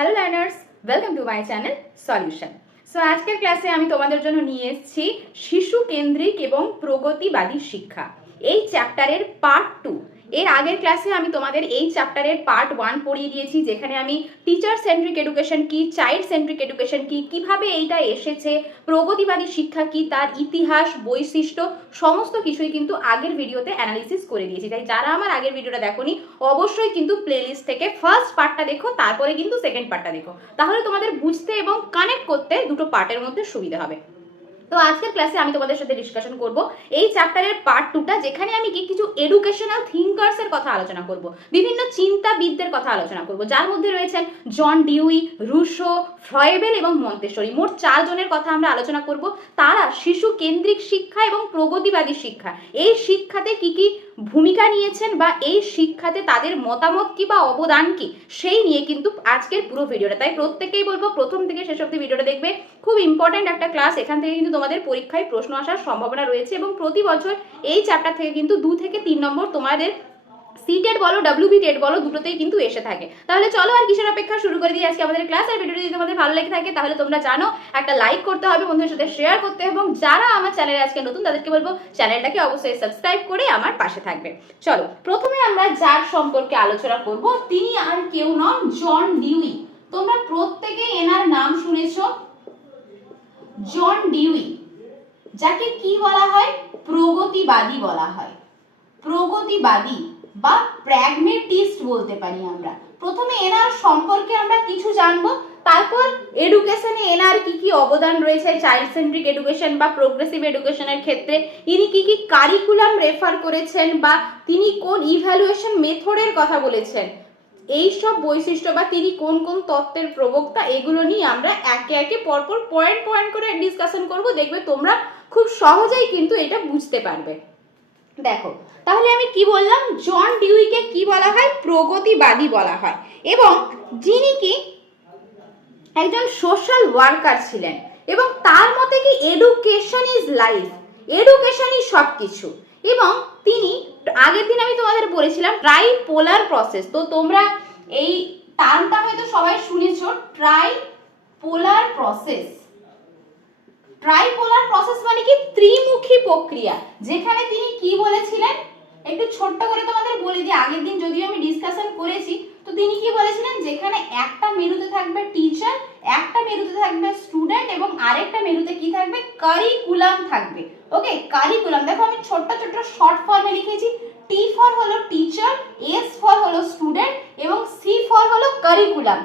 Hello learners, welcome to my channel solution. So আজকের ক্লাসে আমি তোমাদের জন্য নিয়ে এসেছি শিশু কেন্দ্রিক এবং প্রগতিবাদী শিক্ষা, এই চ্যাপ্টারের পার্ট 2। এর আগের ক্লাসে আমি তোমাদের এই চ্যাপ্টারের পার্ট 1 পড়িয়ে দিয়েছি, যেখানে আমি টিচার সেন্ট্রিক এডুকেশন কি, চাইল্ড সেন্ট্রিক এডুকেশন কি, কিভাবে এইটা এসেছে, প্রগতিবাদী শিক্ষা কি, তার ইতিহাস, বৈশিষ্ট্য সমস্ত কিছুই কিন্তু আগের ভিডিওতে অ্যানালিসিস করে দিয়েছি। তাই যারা আমার আগের ভিডিওটা দেখোনি অবশ্যই কিন্তু প্লেলিস্ট থেকে ফার্স্ট পার্টটা দেখো, তারপরে কিন্তু সেকেন্ড পার্টটা দেখো, তাহলে তোমাদের বুঝতে এবং কানেক্ট করতে দুটো পার্টের মধ্যে সুবিধা হবে। তো আজকের ক্লাসে আমি তোমাদের সাথে ডিসকাশন করব এই চ্যাপ্টারের পার্ট 2টা, যেখানে আমি কিছু এডুকেশনাল থিঙ্কার্স এর কথা আলোচনা করব, বিভিন্ন চিন্তাবিদদের কথা আলোচনা করব, যার মধ্যে রয়েছেন জন ডিউই, রুশো, ফ্রয়েবেল এবং মন্তেশ্বরী। মোট 4 জনের কথা আমরা আলোচনা করব। তারা শিশু কেন্দ্রিক শিক্ষা এবং প্রগতিবাদী শিক্ষা, এই শিক্ষাতে কি কি ভূমিকা নিয়েছেন বা এই শিক্ষাতে তাদের মতামত কি বা অবদান কি, সেই নিয়ে কিন্তু আজকের পুরো ভিডিওটা। তাই প্রত্যেকেই বলবো প্রথম থেকে শেষ অবধি ভিডিওটা দেখবে, খুব ইম্পর্টেন্ট একটা ক্লাস। এখান থেকে কিন্তু তোমাদের পরীক্ষায় প্রশ্ন আসার সম্ভাবনা রয়েছে এবং প্রতি বছর এই চ্যাপ্টার থেকে কিন্তু 2 থেকে 3 নম্বর তোমাদের সিটেড বলো ডব্লিউবি টেট বলো দুটোতেই কিন্তু এসে থাকে। তাহলে চলো আর কিসের অপেক্ষা, শুরু করে দিই আজকে আমাদের ক্লাস। আর ভিডিওটি যদি তোমাদের ভালো লেগে থাকে তাহলে তোমরা জানো একটা লাইক করতে হবে, বন্ধুদের সাথে শেয়ার করতে হবে, এবং যারা আমার চ্যানেলে আজকে নতুন তাদেরকে বলবো চ্যানেলটাকে অবশ্যই সাবস্ক্রাইব করে আমার পাশে থাকবে। চলো, প্রথমে আমরা যার সম্পর্কে আলোচনা করব তিনি আর কেউ নন, জন ডিউই। তোমরা প্রত্যেকেই এনার নাম শুনেছো, জন ডিউই, যাকে কি বলা হয়? প্রগতিবাদী বলা হয়। প্রগতিবাদী বা প্র্যাগমেটিস্ট বলতে পারি আমরা। প্রথমে এনার সম্পর্কে আমরা কিছু জানবো, তারপর এডুকেশনে এনার কি কি অবদান রয়েছে, চাইল্ড সেন্ট্রিক এডুকেশন বা প্রোগ্রেসিভ এডুকেশনের ক্ষেত্রে ইনি কি কি কারিকুলাম রেফার করেছেন বা তিনি কোন ইভ্যালুয়েশন মেথডের কথা বলেছেন, এই সব বৈশিষ্ট্য বা তিনি কোন কোন তত্ত্বের প্রবক্তা, এগুলো নিয়ে আমরা একে একে পরপর পয়েন্ট পয়েন্ট করে ডিসকাশন করব। দেখবে তোমরা খুব সহজেই কিন্তু এটা বুঝতে পারবে। দেখো, তাহলে আমি কি বললাম, জন ডিউইকে কি বলা হয়? প্রগতিবাদী বলা হয়। এবং যিনি কি একজন সোশ্যাল ওয়ার্কার ছিলেন, এবং তার মতে কি এডুকেশন ইজ লাইফ, এডুকেশনই সবকিছু। এবং তিনি, আগের দিন আমি তোমাদের বলেছিলাম ট্রাইপোলার প্রসেস, তো তোমরা এই টার্মটা হয়তো সবাই শুনেছো, ট্রাইপোলার প্রসেস। ট্রাইপোলার প্রসেস মানে কি? ত্রিমুখী প্রক্রিয়া। যেখানে তিনি কি বলেছিলেন একটু ছোট্ট করে তোমাদের বলে দিই, আগের দিন যদিও আমি ডিসকাশন করেছি। তো তিনি কি বলেছিলেন, যেখানে একটা মেরুতে থাকবে টিচার, একটা মেরুতে থাকবে স্টুডেন্ট, এবং আরেকটা মেরুতে কি থাকবে? কারিকুলাম থাকবে। ওকে, কারিকুলাম দেখো আমি ছোট্ট ছোট্ট শর্ট ফর্মে লিখেছি। টি ফর হলো টিচার, এস ফর হলো স্টুডেন্ট, এবং সি ফর হলো কারিকুলাম।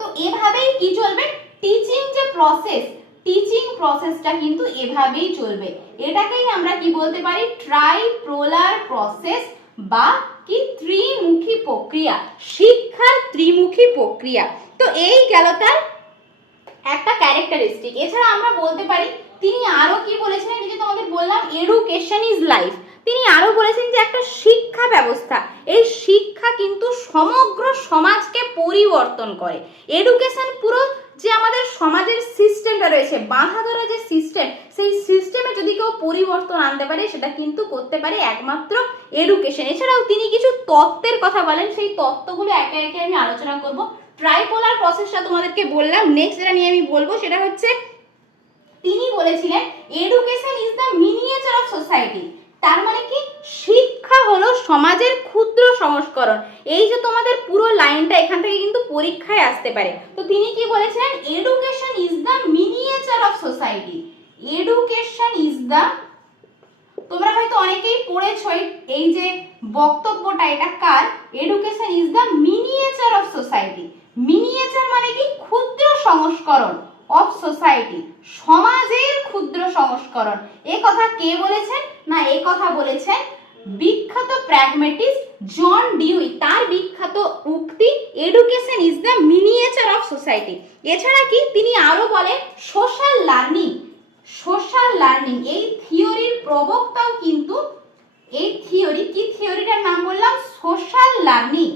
তো এভাবেই কি চলবে? টিচিং যে প্রসেস, টিচিং প্রসেসটা কিন্তু এভাবেই চলবে। এটাকেই আমরা কি বলতে পারি? ট্রাইপোলার প্রসেস বা কি ত্রিমুখী প্রক্রিয়া, শিক্ষার ত্রিমুখী প্রক্রিয়া। তো এই গেল তার একটা ক্যারেক্টারিস্টিক। এছাড়া আমরা বলতে পারি তিনি আরো কি বলেছিলেন, এই যে তোমাদের বললাম এডুকেশন ইজ লাইফ, তিনি আরো বলেছেন যে একটা শিক্ষা ব্যবস্থা, এই শিক্ষা কিন্তু সমগ্র সমাজকে পরিবর্তন করে। এডুকেশন পুরো যে আমাদের সমাজের সিস্টেমটা রয়েছে, বাঁধা ধরা যে সিস্টেম, সেই সিস্টেমে যদি কেউ পরিবর্তন আনতে পারে সেটা কিন্তু করতে পারে একমাত্র এডুকেশন। এছাড়াও তিনি কিছু তত্ত্বের কথা বলেন, সেই তত্ত্বগুলো একে একে আমি আলোচনা করব। ট্রাইপোলার প্রসেসটা তোমাদেরকে বললাম। নেক্সট যেটা নিয়ে আমি বলবো সেটা হচ্ছে তিনি বলেছিলেন education is the miniature of society. তার মানে কি? শিক্ষা হলো সমাজের ক্ষুদ্র সংস্করণ। এই যে তোমাদের পুরো লাইনটা এখান থেকে কিন্তু পরীক্ষায় আসতে পারে। তো তিনি কি বলেছিলেন? Education is the miniature of society. Education is the, তোমরা হয়তো অনেকেই পড়েছো এই যে বক্তব্যটা, এটা কার? Education is the miniature of society. Miniature মানে কি? ক্ষুদ্র সংস্করণ, অফ সোসাইটি, সমাজের ক্ষুদ্র সংস্করণ। এ কথা কে বলেছেন? না, এ কথা বলেছেন বিখ্যাত প্র্যাগমেটিস্ট জন ডিউই। তার বিখ্যাত উক্তি education is the miniature of society. এছাড়া কি তিনি আরো বলে সোশ্যাল লার্নিং, সোশ্যাল লার্নিং এই থিওরির প্রবক্তাও কিন্তু, এই থিওরি কি, থিওরিটার নাম বললাম সোশ্যাল লার্নিং।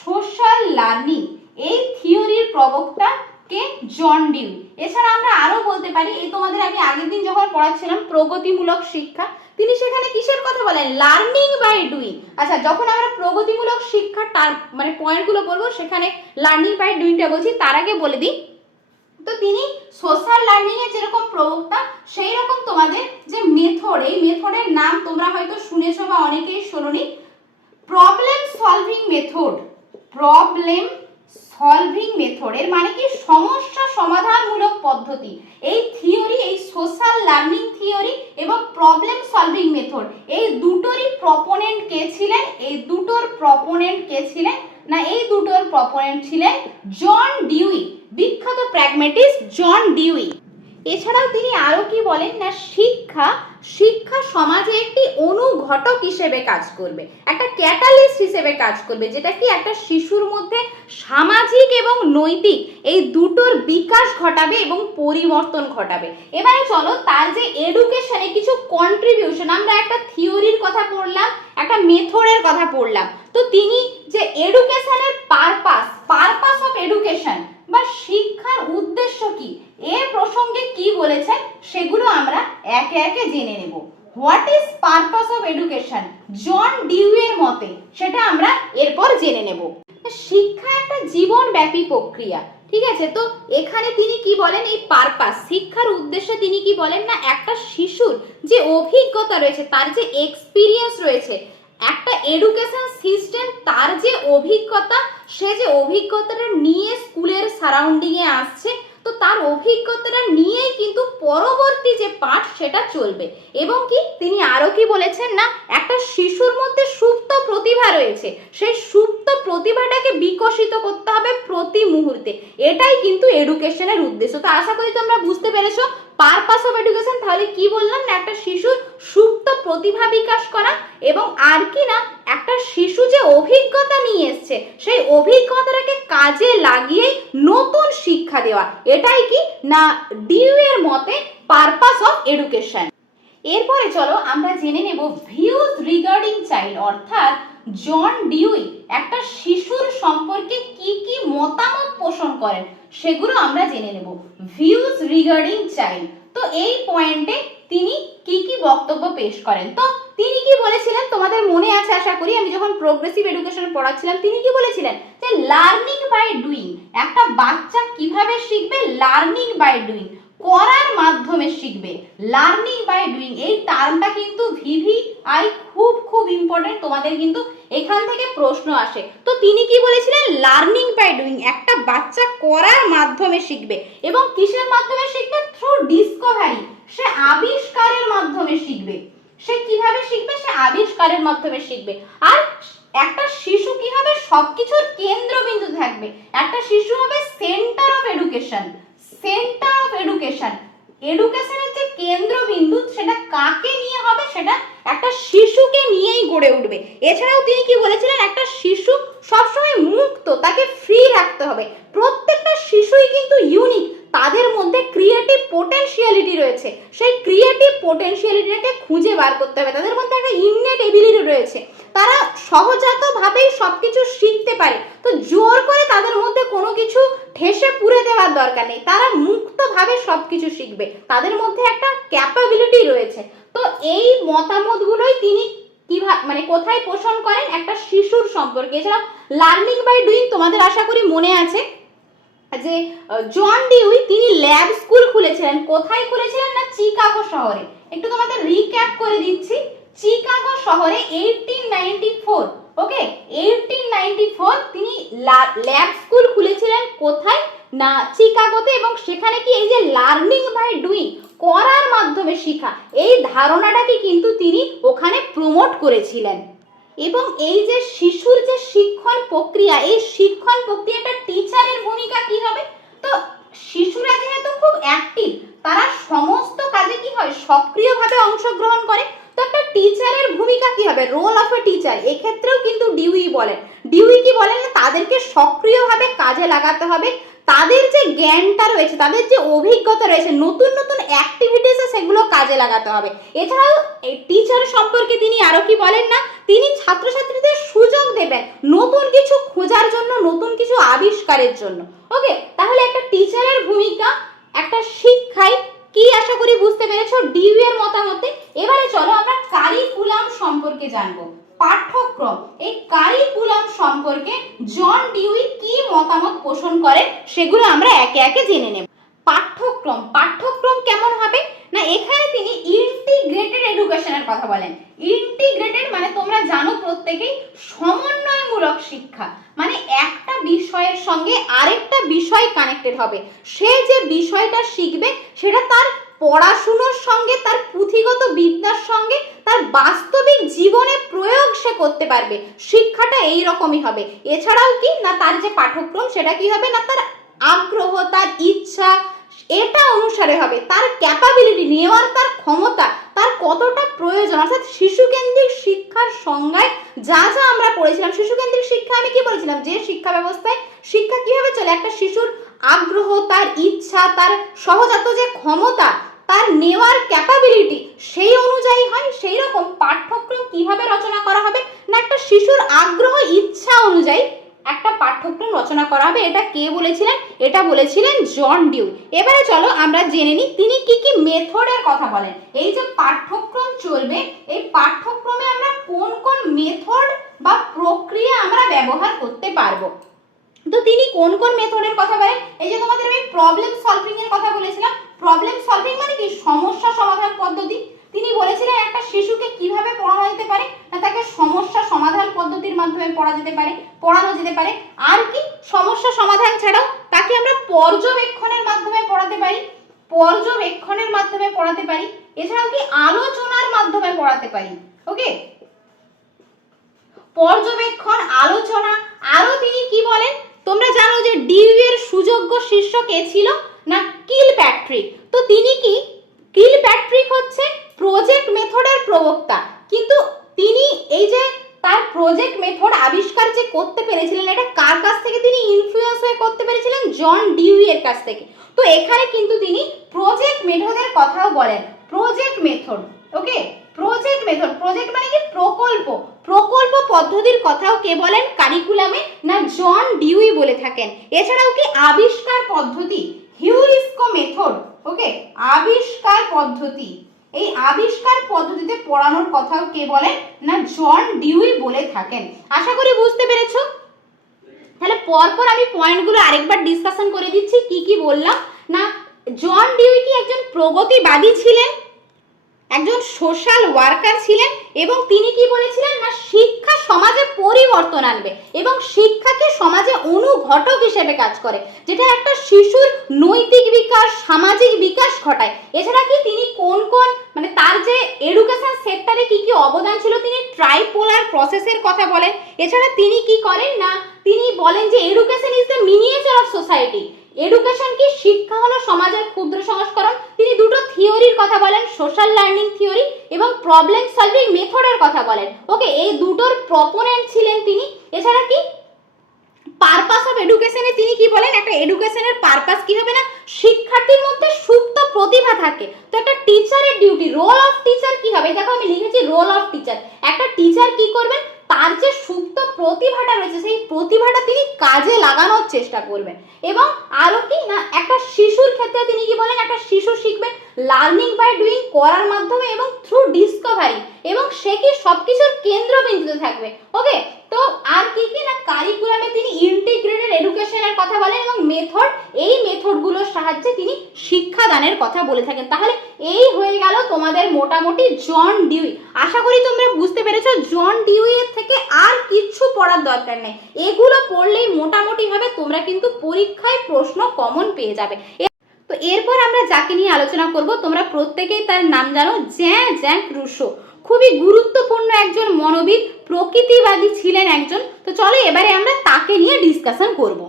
সোশ্যাল লার্নিং এই থিওরির প্রবক্তা কে? John Dewey. এছাড়া আমরা আরো বলতে পারি, এই তোমাদের আমি আগের দিন যখন পড়াচ্ছিলাম প্রগতিমূলক শিক্ষা, তিনি সেখানে কিসের কথা বলেন? Learning by doing. আচ্ছা, যখন আমরা প্রগতিমূলক শিক্ষার মানে পয়েন্টগুলো বলবো সেখানে লার্নিং বাই ডুইংটা বলছি, তার আগে বলে দিই, তো তিনি সোশ্যাল লার্নিং এর যেরকম প্রবক্তা, সেই রকম তোমাদের যে মেথড, এই মেথডের নাম তোমরা হয়তো শুনেছো বা অনেকেই শোনোনি, problem solving method. Problem solving method এর মানে কি? সমস্যা সমাধানমূলক পদ্ধতি। এই থিওরি, এই সোশ্যাল লার্নিং থিওরি এবং প্রবলেম সলভিং মেথড, এই দুটোরই প্রপোনেন্ট কে ছিলেন? এই দুটোর প্রপোনেন্ট কে ছিলেন না, এই দুটোর প্রপোনেন্ট ছিলেন জন ডিউই, বিখ্যাত প্র্যাগম্যাটিস্ট জন ডিউই। এছাড়াও তিনি আরো কি বলেন না, শিক্ষা সমাজে একটি অনুঘটক হিসেবে কাজ করবে, একটা ক্যাটালিস্ট হিসেবে কাজ করবে, যেটা কি একটা শিশুর মধ্যে সামাজিক এবং নৈতিক এই দুটোর বিকাশ ঘটাবে এবং পরিবর্তন ঘটাবে। এবারে চলো তার যে এডুকেশনে কিছু কন্ট্রিবিউশন, আমরা একটা থিওরির কথা পড়লাম, একটা মেথডের কথা পড়লাম, তো তিনি যে এডুকেশনের পারপাস অফ এডুকেশন বা শিক্ষার উদ্দেশ্য কি, এর প্রসঙ্গে কি বলেছেন সেগুলো আমরা একে একে জেনে নেব। What is purpose of education John ডিউইয়ের মতে, সেটা আমরা এরপর জেনে নেব। শিক্ষা একটা জীবনব্যাপী প্রক্রিয়া, ঠিক আছে? তো এখানে তিনি কি বলেন, এই পারপাস, শিক্ষার উদ্দেশ্যে তিনি কি বলেন না, একটা শিশুর যে অভিজ্ঞতা রয়েছে, তার যে এক্সপিরিয়েন্স রয়েছে, একটা এডুকেশন সিস্টেম তার যে অভিজ্ঞতা, সে যে অভিজ্ঞতাটা নিয়ে স্কুলের সারাউন্ডিং এ আসছে, তো তার অভিজ্ঞতাটা নিয়েই কিন্তু পরবর্তী যে পাঠ সেটা চলবে। এবং কি তিনি আরো কি বলেছেন না, একটা শিশুর মধ্যে সুপ্ত প্রতিভা রয়েছে, সেই সুপ্ত প্রতিভাটাকে বিকশিত করতে হবে প্রতি মুহূর্তে, এটাই কিন্তু এডুকেশনের উদ্দেশ্য। তো আশা করি তোমরা বুঝতে পেরেছো পারপাস অফ এডুকেশন। তাহলে কি বললাম না, একটা শিশুর সুপ্ত প্রতিভা বিকাশ করা, এবং আর কি না, একটা শিশু যে অভিজ্ঞতা নিয়ে এসছে সেই অভিজ্ঞতাটাকে কাজে লাগিয়ে নতুন শিক্ষা দেওয়া, এটাই কি না ডিউইয়ের মতে পারপাস অফ এডুকেশন। এরপরে চলো আমরা জেনে নেব ভিউজ রিগার্ডিং চাইল্ড, অর্থাৎ জন ডিউই একটা শিশুর সম্পর্কে কি কি মতামত পোষণ করেন সেগুলো আমরা জেনে নেব। ভিউজ রিগার্ডিং চাইল্ড, তো এই পয়েন্টে তিনি কি কি বক্তব্য পেশ করেন। তো তিনি কি বলেছিলেন তোমাদের মনে আছে আশা করি, আমি যখন প্রোগ্রেসিভ এডুকেশন পড়াচ্ছিলাম, তিনি কি বলেছিলেন যে লার্নিং বাই ডুইং, একটা বাচ্চা কিভাবে শিখবে? লার্নিং বাই ডুইং, করার মাধ্যমে শিখবে। লার্নিং বাই ডুইং এই টার্মটা কিন্তু ভিভিআই খুব ইম্পর্টেন্ট, তোমাদের কিন্তু এখান থেকে প্রশ্ন আসে। তো তিনি কি বলেছিলেন? লার্নিং বাই ডুইং, একটা বাচ্চা করার মাধ্যমে শিখবে। এবং কিসের মাধ্যমে শিখবে? থ্রু ডিসকভারি, সে আবিষ্কারের মাধ্যমে শিখবে। সে কিভাবে শিখবে? সে আবিষ্কারের মাধ্যমে শিখবে। আর একটা শিশু কি হবে? সবকিছুর কেন্দ্রবিন্দু থাকবে, একটা শিশু হবে centre of education. Centre of education, এডুকেশনের যে কেন্দ্রবিন্দু সেটা কাকে নিয়ে হবে? সেটা একটা শিশুকে নিয়েই গড়ে উঠবে। এছাড়াও তিনি কি বলেছিলেন? একটা শিশু সবসময় মুক্ত, তাকে ফ্রি রাখতে হবে। প্রত্যেকটা শিশুই কিন্তু ইউনিক, তাদের মধ্যে ক্রিয়েটিভ পোটেনশিয়ালিটি রয়েছে, সেই ক্রিয়েটিভ পোটেনশিয়ালিটিটাকে খুঁজে বার করতে হবে। তাদের মধ্যে একটা ইননেট এবিলিটি রয়েছে, তারা সহজাতভাবেই সবকিছু শিখতে পারে। তো জোর করে তাদের মধ্যে কোনো কিছু ঠেসে পুরে দেওয়ার দরকার নেই, তারা মুক্তভাবে সবকিছু শিখবে, তাদের মধ্যে একটা ক্যাপাবিলিটি রয়েছে। তো এই মতামতগুলোই তিনি কিভাবে মানে কোথায় পোষণ করেন? একটা শিশুর সম্পর্কে। এছাড়া লার্নিং বাই ডুইং তোমাদের আশা করি মনে আছে যে জন ডিউই তিনি ল্যাব স্কুল খুলেছিলেন। কোথায় খুলেছিলেন না? চিকাগো শহরে। একটু তোমাদের রিক্যাপ করে দিচ্ছি, চিকাগো শহরে 1894, ওকে 1894 তিনি ল্যাব স্কুল খুলেছিলেন। কোথায় না? চিকাগোতে। এবং সেখানে কি এই যে লার্নিং বাই ডুইং, করার মাধ্যমে শেখা, এই ধারণাটাকে কিন্তু তিনি ওখানে প্রমোট করেছিলেন। এবং এই যে শিশুর যে শিক্ষণ প্রক্রিয়া, এই শিক্ষণ প্রক্রিয়াটা টিচারের ভূমিকা কি হবে? তো শিশুরা যেহেতু খুব অ্যাক্টিভ, তারা সমস্ত কাজে কি হয়? সক্রিয়ভাবে অংশগ্রহণ করে। তো একটা টিচারের ভূমিকা কি হবে? রোল অফ এ টিচার, এক্ষেত্রেও কিন্তু ডিউই বলেন। ডিউই কি বলেন না, তাদেরকে সক্রিয়ভাবে কাজে লাগাতে হবে, তাদের যে জ্ঞানটা রয়েছে, তাদের যে অভিজ্ঞতা রয়েছে, নতুন নতুন অ্যাক্টিভিটিসে সেগুলো কাজে লাগাতে হবে। এছাড়াও এই টিচার সম্পর্কে তিনি আরো কি বলেন না, তিনি ছাত্রছাত্রীদের সুযোগ দেবেন নতুন কিছু খোঁজার জন্য, নতুন কিছু আবিষ্কারের জন্য। ওকে, তাহলে একটা টিচারের ভূমিকা একটা শিক্ষায় কি আশা করি বুঝতে পেরেছো ডিউ এর মতামতে। এবারে চলো আমরা কারিকুলাম সম্পর্কে জানবো, পাঠ্যক্রম। এই কারিকুলাম সম্পর্কে জন ডিউই কি মতামত পোষণ করেন সেগুলো আমরা একে একে জেনে নেব। পাঠ্যক্রম, পাঠ্যক্রম কেমন হবে না, এখানে তিনি ইন্টিগ্রেটেড এডুকেশনের কথা বলেন। ইন্টিগ্রেটেড মানে তোমরা জানো প্রত্যেকেই সমন্বয়মূলক শিক্ষা, মানে একটা বিষয়ের সঙ্গে আরেকটা বিষয় কানেক্টেড হবে। সে যে বিষয়টা শিখবে সেটা তার পড়াশুনোর সঙ্গে, তার পুঁথিগত বিদ্যার সঙ্গে, তার বাস্তবিক জীবনে প্রয়োগ সে করতে পারবে। শিক্ষাটা এই রকমই হবে। এছাড়াও কি না, তার যে পাঠ্যক্রম সেটা কি হবে না, তার আগ্রহ, তার ইচ্ছা এটা অনুসারে হবে, তার ক্যাপাবিলিটি নেওয়ার তার ক্ষমতা, তার কতটা প্রয়োজন। অর্থাৎ শিশু কেন্দ্রিক শিক্ষার সংজ্ঞায় যা যা আমরা পড়েছিলাম, শিশু কেন্দ্রিক শিক্ষা আমি কি বলেছিলাম, যে শিক্ষা ব্যবস্থায় শিক্ষা কিভাবে চলে, একটা শিশুর আগ্রহ, তার ইচ্ছা, তার সহজাত যে ক্ষমতা, তার নেওয়ার ক্যাপাবিলিটি সেই অনুযায়ী হয়। সেই রকম পাঠ্যক্রম কিভাবে রচনা করা হবে না, একটা শিশুর আগ্রহ ইচ্ছা অনুযায়ী একটা পাঠ্যক্রম রচনা করা হবে। এটা কে বলেছিলেন, এটা বলেছিলেন জন ডিউ। এবারে চলো আমরা জেনে নিই তিনি কি কি মেথডের কথা বলেন। এই যে পাঠ্যক্রম চলবে, এই পাঠ্যক্রমে আমরা কোন কোন মেথড বা প্রক্রিয়া আমরা ব্যবহার করতে পারবো। তো তিনি কোন কোন মেথডের কথা বলেন, এই যে তোমাদের আমি প্রবলেম সলভিং এর কথা বলেছিলাম। প্রবলেম সলভিং মানে কি, সমস্যা সমাধান পদ্ধতি। তিনি বলেছিলেন একটা শিশুকে কিভাবে পড়ানো যেতে পারে না, তাকে সমস্যা সমাধান পদ্ধতির মাধ্যমে পড়ানো যেতে পারে। আর কি, সমস্যা সমাধান ছাড়াও তাকে আমরা পর্যবেক্ষণের মাধ্যমে পড়াতে পারি, এছাড়াও কি আলোচনার মাধ্যমে পড়াতে পারি। ওকে, পর্যবেক্ষণ, আলোচনা। আরো তিনি কি বলেন, তোমরা জানো যে ডিউ এর সুযোগ্য শিষ্য কে ছিল না, কিলপ্যাট্রিক। তো তিনি কি, কিলপ্যাট্রিক হচ্ছে প্রজেক্ট মেথডের প্রবক্তা, কিন্তু তিনি এই যে তার প্রজেক্ট মেথড আবিষ্কার যে করতে পেরেছিলেন, এটা কার কাছ থেকে তিনি ইনফ্লুয়েন্স হয়ে করতে পেরেছিলেন, জন ডিউই এর কাছ থেকে। তো এখানে কিন্তু তিনি প্রজেক্ট মেথডের কথাও বলেন, প্রজেক্ট মেথড। ওকে, প্রজেক্ট মেথড, প্রজেক্ট মানে কি, প্রকল্প পদ্ধতির কথাও কে বলেন কারিকুলামে না, জন ডিউই বলে থাকেন। এছাড়াও কি আবিষ্কার পদ্ধতি, হিউরিস্কো মেথড। ওকে, আবিষ্কার পদ্ধতি, এই আবিষ্কার পদ্ধতিতে পড়ানোর কথাও কে বলেন না, জন ডিউই বলে থাকেন। আশা করি বুঝতে পেরেছো। তাহলে পরপর আমি পয়েন্টগুলো আরেকবার ডিসকাশন করে দিচ্ছি। কি কি বললাম না, জন ডিউই কি একজন প্রগতিবাদী ছিলেন, একজন সোশ্যাল ওয়ার্কার ছিলেন, এবং তিনি কি বলেছিলেন না, শিক্ষা সমাজে পরিবর্তন আনবে এবং শিক্ষাকে সমাজে অনুঘটক হিসেবে কাজ করে, যেটা একটা শিশুর নৈতিক বিকাশ, সামাজিক বিকাশ ঘটায়। এছাড়া কি তিনি কোন কোন মানে তার যে এডুকেশন সেক্টরে কি কি অবদান ছিল, তিনি ট্রাইপোলার প্রসেসের কথা বলেন। এছাড়া তিনি কি করেন না, তিনি বলেন যে education is the miniature of society. Education কি, শিক্ষা হলো সমাজের ক্ষুদ্র সংস্করণ। তিনি দুটো থিওরির কথা বলেন, সোশ্যাল লার্নিং থিওরি এবং প্রবলেম সলভিং মেথডের কথা বলেন। ওকে, এই দুটোর প্রপোনেন্ট ছিলেন তিনি। এছাড়া কি পারপাস অফ এডুকেশনে তিনি কি বলেন, একটা এডুকেশনের পারপাস কি হবে না, শিক্ষার্থীর মধ্যে সুপ্ত প্রতিভা থাকে। তো একটা টিচারের ডিউটি, রোল অফ টিচার কি হবে, দেখো আমি লিখেছি রোল অফ টিচার। একটা টিচার কি করবেন, তার যে সুপ্ত প্রতিভাটা রয়েছে সেই প্রতিভাটা তিনি কাজে লাগানোর চেষ্টা করবেন। এবং আরো কি না, একটা শিশুর ক্ষেত্রে তিনি কি বলেন, একটা শিশু শিখবে লার্নিং বাই ডুইং, করার মাধ্যমে এবং থ্রু ডিসকভারি, এবং সে কি সবকিছুর কেন্দ্রবিন্দুতে থাকবে। ওকে, তো আর কি কি না, কারিকুলামে তিনি ইন্টিগ্রেটেড এডুকেশনের কথা বলেন এবং মেথড, এই মেথডগুলোর সাহায্যে তিনি শিক্ষাদানের কথা বলে থাকেন। তাহলে এই হয়ে গেল তোমাদের মোটামুটি জন ডিউই। আশা করি তোমরা বুঝতে পেরেছো, জন ডিউই এর থেকে আর কিচ্ছু পড়ার দরকার নেই। এগুলো পড়লেই মোটামুটি ভাবে তোমরা কিন্তু পরীক্ষায় প্রশ্ন কমন পেয়ে যাবে। তো এরপর আমরা যাকে নিয়ে আলোচনা করব, তোমরা প্রত্যেকেই তার নাম জানো, জ্যাক রুসো। খুবই গুরুত্বপূর্ণ একজন মনোবিদ, প্রকৃতিবাদী ছিলেন একজন। তো চলো এবারে আমরা তাকে নিয়ে ডিসকাশন করব।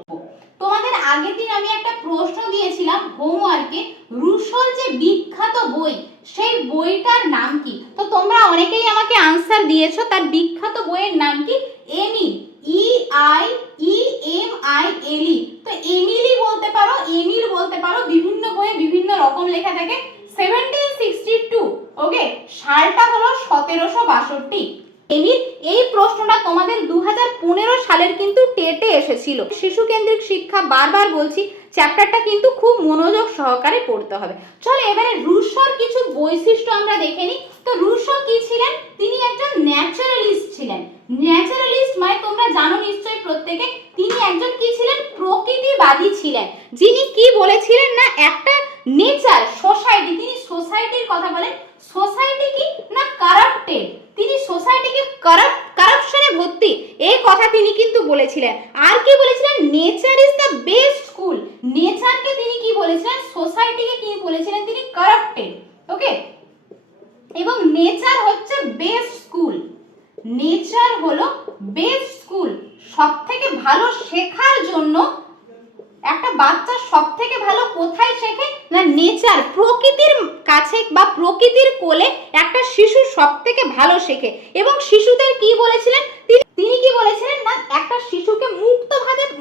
তোমাদের আগের দিন আমি একটা প্রশ্ন দিয়েছিলাম হোমওয়ার্কে, রুসোর যে বিখ্যাত বই, সেই বইটার নাম কি। তো তোমরা অনেকেই আমাকে আনসার দিয়েছো, তার বিখ্যাত বইয়ের নাম কি, এমিল, EIEMILE। তো এমিলি বলতে পারো, এমিল বলতে পারো, বিভিন্ন বইয়ে বিভিন্ন রকম লেখা থাকে। 1762, ওকে, সালটা হলো 1762। এই প্রশ্নটা তোমাদের 2015 সালের কিন্তু টেটে এসেছিল। শিশু কেন্দ্রিক শিক্ষা বারবার বলছি, চ্যাপ্টারটা কিন্তু খুব মনোযোগ সহকারে পড়তে হবে। চলো এবারে রুশোর কিছু বৈশিষ্ট্য আমরা দেখে নিই। তো রুশো কি ছিলেন? তিনি একজন ন্যাচারালিস্ট ছিলেন। ন্যাচারালিস্ট মানে তোমরা জানো নিশ্চয়ই প্রত্যেকে, তিনি একজন কি ছিলেন? প্রকৃতিবাদী ছিলেন, যিনি কি বলেছিলেন না একটা নেচার সোসাইটি, তিনি সোসাইটির কথা বলেন। সোসাইটি কি না কারাপ্টেড, তিনি সোসাইটিকে কারাপশনে ভর্তি, এই কথা তিনি কিন্তু বলেছিলেন। আর কি বলেছিলেন? Nature is the best school, নেচারকে তিনি কি বলেছিলেন? সোসাইটিকে কি বলেছিলেন? তিনি কারাপ্টেড। ওকে, এবং নেচার হচ্ছে বেস্ট স্কুল, নেচার হলো বেস্ট স্কুল। সবথেকে ভালো শেখার জন্য একটা বাচ্চা সবথেকে ভালো কোথায় শেখে না নেচার, প্রকৃতির কাছে বা প্রকৃতির কোলে একটা শিশু সবথেকে ভালো শেখে। এবং শিশুদের কি বলেছিলেন? তিনি কি বলেছিলেন না একটা শিশুকে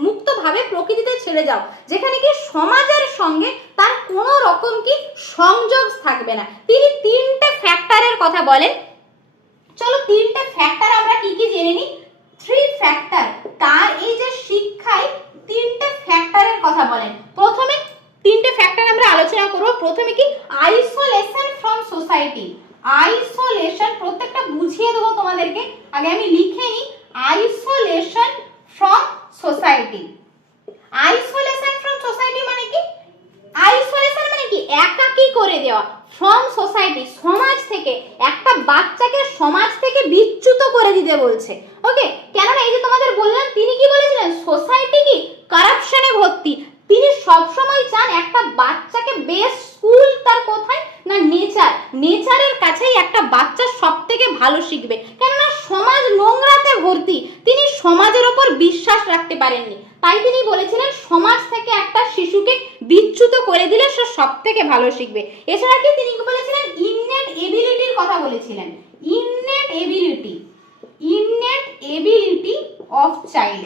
মুক্তভাবে প্রকৃতিতে ছেড়ে যাও, যেখানে কি সমাজের সঙ্গে তার কোনো রকম কি সংযোগ থাকবে না। তিনি তিনটে ফ্যাক্টরের কথা বলেন। চলো তিনটে ফ্যাক্টর আমরা কি কি জেনে নিই। 3 ফ্যাক্টর, তার এই যে শিক্ষায় তিনটে ফ্যাক্টরের কথা বলেন। প্রথমে তিনটে ফ্যাক্টর আমরা আলোচনা করব। প্রথমে কি? Isolation from society. আইসোলেশন প্রত্যেকটা বুঝিয়ে দেবো তোমাদেরকে, আগে আমি লিখে নিই। Isolation from society. Isolation from society মানে কি? আইসোলেশন মানে কি? একাকী করে দেওয়া। ফ্রম সোসাইটি, সমাজ থেকে, একটা বাচ্চাকে সমাজ থেকে বিচ্যুত করে দিতে বলছে। ওকে, কেননা এই যে তোমাদের বললাম, তিনি কি বলেছিলেন? সোসাইটি কি কারাপশনে ভর্তি। তিনি সব সময় চান একটা বাচ্চাকে বেস্ট স্কুল তার কোথায় না নেচার, নেচারের কাছেই একটা বাচ্চা সবথেকে ভালো শিখবে। কেননা সমাজ নোংরাতে ভর্তি, তিনি সমাজের ওপর বিশ্বাস রাখতে পারেননি, তাই তিনি বলেছিলেন সমাজ থেকে একটা শিশুকে বিচ্যুত করে দিলে সে সবথেকে ভালো শিখবে। এছাড়া কি তিনি বলেছিলেন? ইননেট এবিলিটির কথা বলেছিলেন। Innate ability, innate ability of child.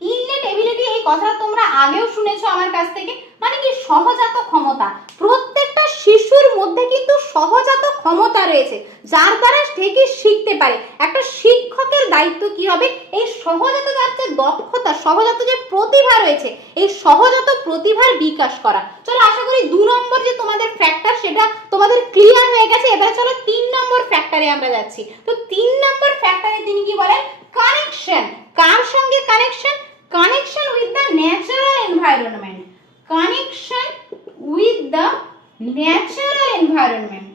Innate ability এই কথা তোমরা আগেও শুনেছো আমার কাছ থেকে, মানে কি সহজাত ক্ষমতা। প্রত্যেকটা শিশুর মধ্যে কিন্তু সহজাত ক্ষমতা রয়েছে, যার দ্বারা ঠিকই শিখতে পারে। একটা শিক্ষকের দায়িত্ব কি হবে? এই সহজাত যে দক্ষতা, সহজাত যে প্রতিভা রয়েছে, এই সহজাত প্রতিভার বিকাশ করা। চলো আশা করি 2 নম্বর যে তোমাদের ফ্যাক্টর সেটা তোমাদের ক্লিয়ার হয়ে গেছে। এবারে চলো 3 নম্বর ফ্যাক্টরে আমরা যাচ্ছি। তো 3 নম্বর ফ্যাক্টরে তিনি কি বলেন? কানেকশন। কার সঙ্গে connection? Connection with the natural environment. Connection with the natural environment.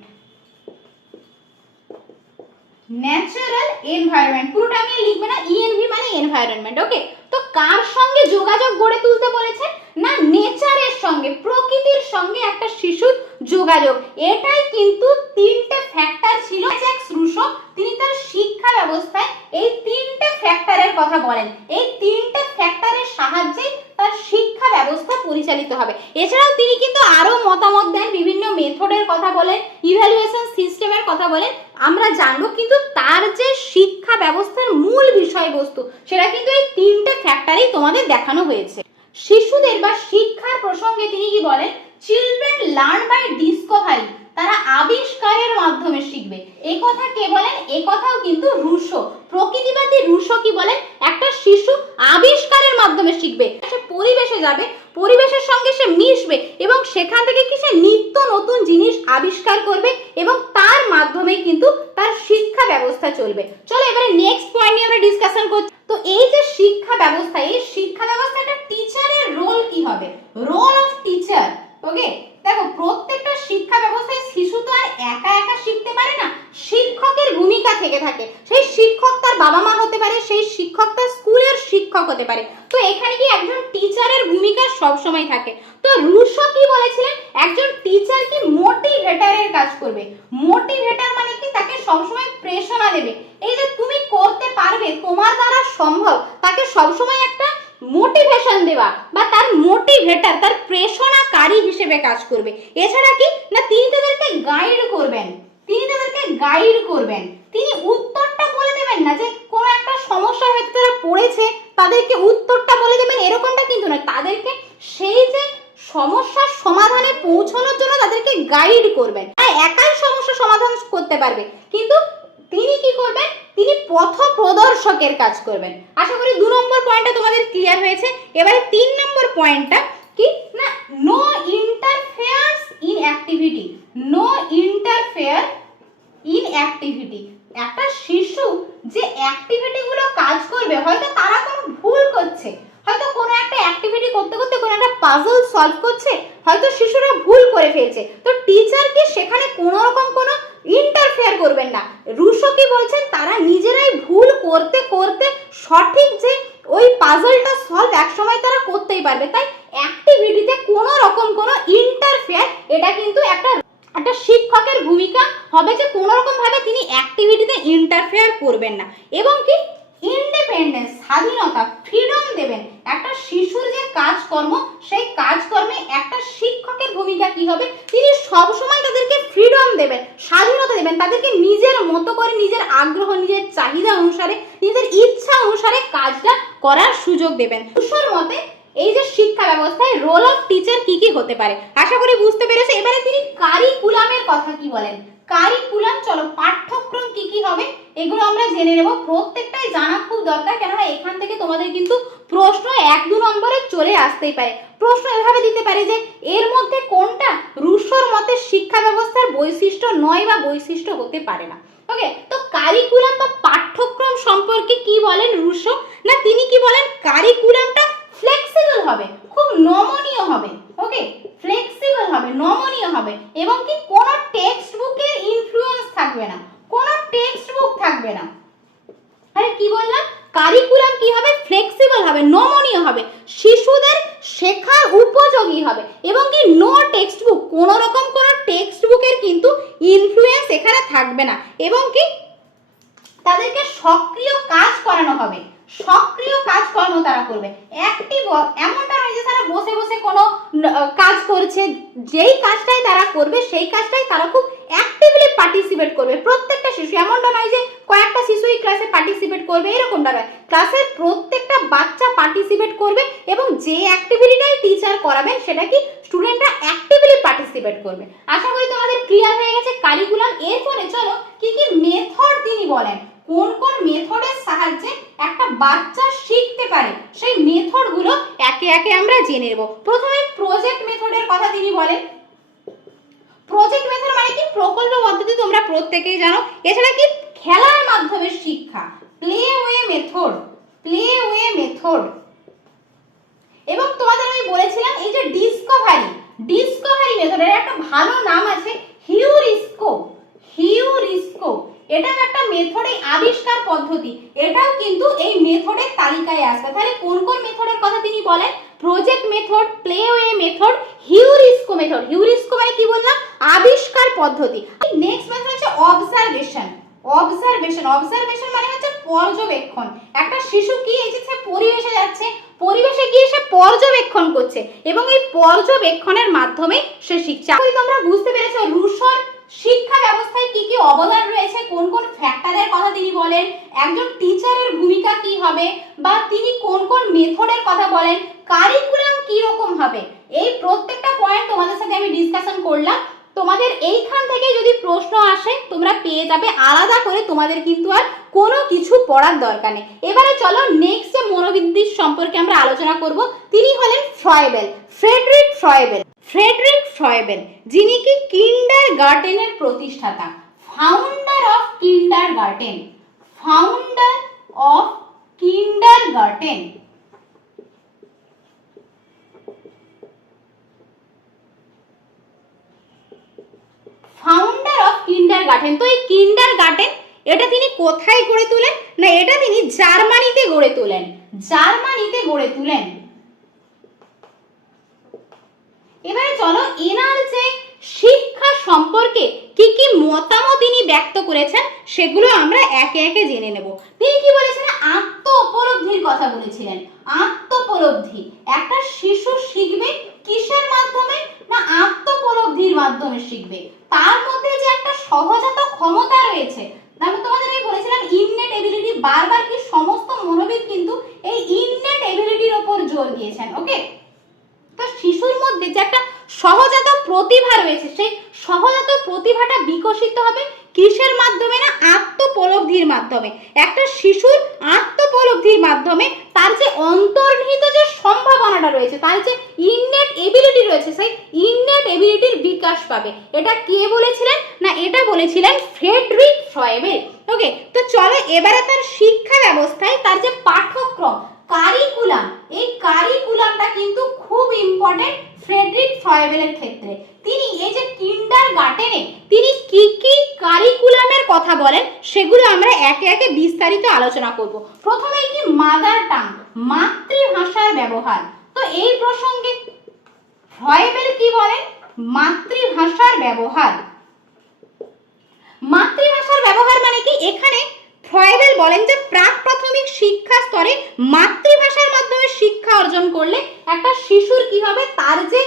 Natural environment পুরোটা আমি লিখবে না, ইএনভি মানে এনভায়রনমেন্ট। ওকে, তো কার সঙ্গে যোগাযোগ গড়ে তুলতে বলেছে না নেচারের সঙ্গে, প্রকৃতির সঙ্গে একটা শিশুর যোগাযোগ। এটাই কিন্তু তিনটে ফ্যাক্টর ছিল জ্যাক্স রুশো, তিনি তার শিক্ষা ব্যবস্থায় এই তিনটে ফ্যাক্টরের কথা বলেন। এই তিনটে ফ্যাক্টরের সাহায্যে তার শিক্ষা ব্যবস্থা পরিচালিত হবে। এছাড়াও তিনি কিন্তু আরো মতামত দেন, বিভিন্ন মেথডের কথা বলেন, ইভ্যালুয়েশন সিস্টেমের কথা বলেন, আমরা জানবো। কিন্তু তার যে শিক্ষা ব্যবস্থার মূল বিষয়বস্তু সেটা কিন্তু এই তিনটে ফ্যাক্টরেই তোমাদের দেখানো হয়েছে। শিশুদের বা শিক্ষার প্রসঙ্গে তিনি কি বলেন? চিলড্রেন লার্ন বাই ডিসকভারি, তারা আবিষ্কারের মাধ্যমে শিখবে। এই কথা কে বলেন? এই কথাও কিন্তু রুশো, প্রকৃতিবাদী রুশো কি বলেন? একটা শিশু আবিষ্কারের মাধ্যমে শিখবে। সে পরিবেশে যাবে, পরিবেশের সঙ্গে সে মিশবে এবং সেখান থেকে কি সে নিত্য নতুন জিনিস আবিষ্কার করবে এবং তার মাধ্যমে কিন্তু তার শিক্ষা ব্যবস্থা চলবে। চলো এবারে নেক্সট পয়েন্ট নিয়ে আমরা ডিসকাশন করছি। তো এই যে শিক্ষা ব্যবস্থা, এই শিক্ষা ব্যবস্থাটা টিচারের রোল কি হবে? Role of teacher. ওকে, দেখো প্রত্যেকটা শিক্ষা ব্যবস্থায় শিশু তো আর একা একা শিখতে পারে না, শিক্ষকের ভূমিকা থেকে থাকে। সেই শিক্ষক তার বাবা মা হতে পারে, সেই শিক্ষক তার স্কুলের শিক্ষক হতে পারে। তো এখানে কি একজন টিচারের ভূমিকা সব সময় থাকে। তো রুশো কি বলেছিলেন? একজন টিচার কি মোটিভেটরের কাজ করবে। মোটিভেটর মানে কি তাকে সবসময় প্রেরণা দেবে, এই যে তুমি করতে পারবে, তোমার দ্বারা সম্ভব, তাকে সবসময় একটা মোটিভেশন দেওয়া বা তার মোটিভেটর, তার প্রেরণাকারী হিসেবে কাজ করবে। এছাড়া কি না তিনি তাদেরকে গাইড করবেন, তিনি তাদেরকে গাইড করবেন। তিনি উত্তরটা বলে দেবেন না, যে কোনো একটা সমস্যা হয়তো তারা পড়েছে তাদেরকে উত্তরটা বলে দেবেন, এরকমটা কিন্তু নয়। তাদেরকে সেই যে সমস্যার সমাধানে পৌঁছানোর জন্য তাদেরকে গাইড করবেন। একাই সমস্যা সমাধান করতে পারবে, কিন্তু তিনি কি করবেন, তিনি পথ প্রদর্শকের কাজ করবেন। আশা করি 2 নম্বর পয়েন্টটা তোমাদের ক্লিয়ার হয়েছে। এবারে 3 নম্বর পয়েন্টটা কি না, no interferes in activity, no interfere in activity. একটা শিশু যে অ্যাক্টিভিটিগুলো কাজ করবে, হয়তো তারা কোনো ভুল করছে, হয়তো কোনো একটা অ্যাক্টিভিটি করতে করতে কোনো একটা পাজল সলভ করছে, হয়তো শিশুরা ভুল করে ফেলছে, তো টিচার কি সেখানে কোনো রকম কোনো ইন্টারফেয়ার করবেন না। রুশো কি বলছেন, তারা নিজেরাই ভুল করতে করতে সঠিক যে ওই পাজলটা সলভ একসময় তারা করতেই পারবে, তাই অ্যাক্টিভিটিতে কোনো রকম কোনো ইন্টারফেয়ার, এটা কিন্তু একটা শিক্ষকের ভূমিকা হবে যে কোনো রকম ভাবে তিনি অ্যাক্টিভিটিতে ইন্টারফেয়ার করবেন না, এবং কি ইন্ডিপেন্ডেন্স, স্বাধীনতা, ফ্রিডম দেবেন। একটা শিশুর যে কাজকর্ম, সেই কাজকর্মে একটা শিক্ষকের ভূমিকা কি হবে, তিনি সবসময় তাদেরকে ফ্রিডম দেবেন, স্বাধীনতা দেবেন, তাদেরকে নিজের মতো করে, নিজের আগ্রহ, নিজের চাহিদা অনুসারে, নিজের ইচ্ছা অনুসারে কাজটা করার সুযোগ দেবেন। রুশোর মতে এই যে শিক্ষা ব্যবস্থায় রোল অফ টিচার কি কি হতে পারে, আশা করি বুঝতে পেরেছো। এবারে তিনি কারিকুলামের কথা কি বলেন। কারিকুলাম, চলো পাঠ্যক্রম কি কি হবে এগুলো আমরা জেনে নেব। প্রত্যেকটাই জানা খুব দরকার, কেননা এখান থেকে তোমাদের কিন্তু প্রশ্ন 1-2 নম্বরে চলে আসতেই পারে। প্রশ্ন এভাবে দিতে পারে যে এর মধ্যে কোনটা রুশোর মতে শিক্ষা ব্যবস্থার বৈশিষ্ট্য নয় বা বৈশিষ্ট্য হতে পারে না। ওকে, তো কারিকুলাম বা পাঠ্যক্রম সম্পর্কে কি বলেন রুশো, না তিনি কি বলেন, কারিকুলামটা ফ্লেক্সিবল হবে, খুব নমনীয় হবে। ওকে, ফ্লেক্সিবল হবে, নমনীয় হবে, এবং কি কোনো টেক্সট বুকের ইনফ্লুয়েন্স থাকবে না, কোনো টেক্সট বুক থাকবে না। আরে কি বললাম, কারিকুলাম কি হবে, ফ্লেক্সিবল হবে, নমনীয় হবে, শিশুদের শেখার উপযোগী হবে, এবং কি নো টেক্সট বুক, কোনো রকম কোনো টেক্সট বুকের কিন্তু ইনফ্লুয়েন্স এখানে থাকবে না, এবং কি তাদেরকে সক্রিয় কাজ করানো হবে, সক্রিয় কাজকর্ম তারা করবে। অ্যাক্টিভ এমনটা নয় যে তারা বসে বসে কোনো কাজ করছে, যেই কাজটাই তারা করবে সেই কাজটাই তারা খুব অ্যাক্টিভলি পার্টিসিপেট করবে। প্রত্যেকটা শিশু, এমনটা নয় যে কয়েকটা শিশুই ক্লাসে পার্টিসিপেট করবে, এরকমটা নয়, ক্লাসের প্রত্যেকটা বাচ্চা পার্টিসিপেট করবে, এবং যে অ্যাক্টিভিটিটাই টিচার করাবেন সেটা কি স্টুডেন্টরা অ্যাক্টিভলি পার্টিসিপেট করবে। আশা করি তোমাদের ক্লিয়ার হয়ে গেছে কারিকুলাম। এরপরে চলো কি কি মেথড তিনি বলেন, কোন কোন মেথডের সাহায্যে একটা বাচ্চা শিখতে পারে, সেই মেথডগুলো একে একে আমরা জেনে নেব। প্রথমে প্রজেক্ট মেথডের কথা তিনি বলেন। প্রজেক্ট মেথড মানে কি, প্রকল্প পদ্ধতি, তোমরা প্রত্যেকেই জানো। এছাড়া কি খেলার মাধ্যমে শিক্ষা, play way method, play way method. এবং তোমাদের আমি বলেছিলাম এই যে ডিসকভারি, ডিসকভারি মেথডের একটা ভালো নাম আছে হিউরিস্কো, হিউরিস্কো, এটা একটা মেথডের আবিষ্কার পদ্ধতি, এটাও কিন্তু এই মেথডের তালিকায় আসবে। তাহলে কোন কোন মেথডের কথা তিনি বলেন, প্রজেক্ট মেথড, প্লেওয়ে মেথড, হিউরিস্কো মেথড। হিউরিস্কো মানে কি বললাম, আবিষ্কার পদ্ধতি। নেক্সট মেথড হচ্ছে অবজারভেশন, অবজারভেশন, অবজারভেশন মানে হচ্ছে পর্যবেক্ষণ। একটা শিশু কি এই যে পরিবেশে যাচ্ছে, পরিবেশে গিয়ে সে পর্যবেক্ষণ করছে, এবং এই পর্যবেক্ষণের মাধ্যমে সে শিখছে। তোমরা বুঝতে পেরেছো রুশোর শিক্ষা ব্যবস্থায় কি কি অবদান রয়েছে, কোন কোন ফ্যাক্টরের কথা তিনি বলেন, একজন টিচারের ভূমিকা কি হবে, বা তিনি কোন কোন মেথডের কথা বলেন, কারিকুলাম কি রকম হবে। এই প্রত্যেকটা পয়েন্ট তোমাদের সাথে আমি ডিসকাশন করলাম। তোমাদের এইখান থেকে যদি প্রশ্ন আসে তোমরা পেয়ে যাবে, আলাদা করে তোমাদের কিন্তু আর কোনো কিছু পড়ার দরকার নেই। এবারে চলো নেক্সট যে মনোবিদ্যুৎ সম্পর্কে আমরা আলোচনা করব, তিনি হলেন Froebel, Friedrich Froebel. Friedrich Froebel যিনি কি কিন্ডারগার্টেনের প্রতিষ্ঠাতা, founder of kindergarten, founder of kindergarten. Founder of kindergarten. তো এই কিন্ডারগার্টেন এটা তিনি কোথায় গড়ে তোলেন, না এটা তিনি জার্মানিতে গড়ে তোলেন, জার্মানিতে গড়ে তোলেন। এবারে চলো এনার যে শিক্ষা সম্পর্কে কি কি মতামত তিনি ব্যক্ত করেছেন সেগুলো আমরা একে একে জেনে নেব। তিনি কি বলেছিলেন, আত্ম উপলব্ধির কথা বলেছিলেন। আত্ম উপলব্ধি, একটা শিশু শিখবে কিসের মাধ্যমে, না আত্ম উপলব্ধির মাধ্যমে শিখবে। তার মধ্যে যে একটা সহজাত ক্ষমতা রয়েছে, তোমাদের আমি বলেছিলাম ইননেট এবিলিটি, বারবার কি সমস্ত মনোবিদ কিন্তু এই ইননেট এবিলিটির উপর জোর দিয়েছেন। ওকে, তো শিশুর মধ্যে যে একটা সহজাত প্রতিভা রয়েছে, সেই সহজাত প্রতিভাটা বিকশিত হবে কিসের মাধ্যমে? না আত্মোপলব্ধির মাধ্যমে। একটা শিশুর আত্মোপলব্ধির মাধ্যমে তার যে অন্তর্নিহিত যে সম্ভাবনাটা রয়েছে, তার যে ইননেট এবিলিটি রয়েছে, সেই ইননেট এবিলিটির বিকাশ পাবে। এটা কে বলেছিলেন? না এটা বলেছিলেন ফ্রেডরিক ফ্রয়েবেল। ওকে, তো চলো এবারে তার শিক্ষা ব্যবস্থায় তার যে পাঠ্যক্রম, কারিকুলাম, এই কারিকুলামটা কিন্তু খুব ইম্পর্টেন্ট ফ্রেডরিক ফ্রয়েবেলের ক্ষেত্রে। তিনি এই যে কিন্ডারগার্টেনে তিনি কি কি কারিকুলামের কথা বলেন সেগুলো আমরা একে একে বিস্তারিত আলোচনা করব। প্রথমে কি মাদার টাং, মাতৃভাষার ব্যবহার। তো এই প্রসঙ্গে ফ্রয়েবেল কি বলেন? মাতৃভাষার ব্যবহার। মাতৃভাষার ব্যবহার মানে কি? এখানে ফ্রয়েবেল বলেন যে প্রাক প্রাথমিক শিক্ষা স্তরে মাতৃভাষার মাধ্যমে শিক্ষা অর্জন করলে একটা শিশুর কি হবে? তার যে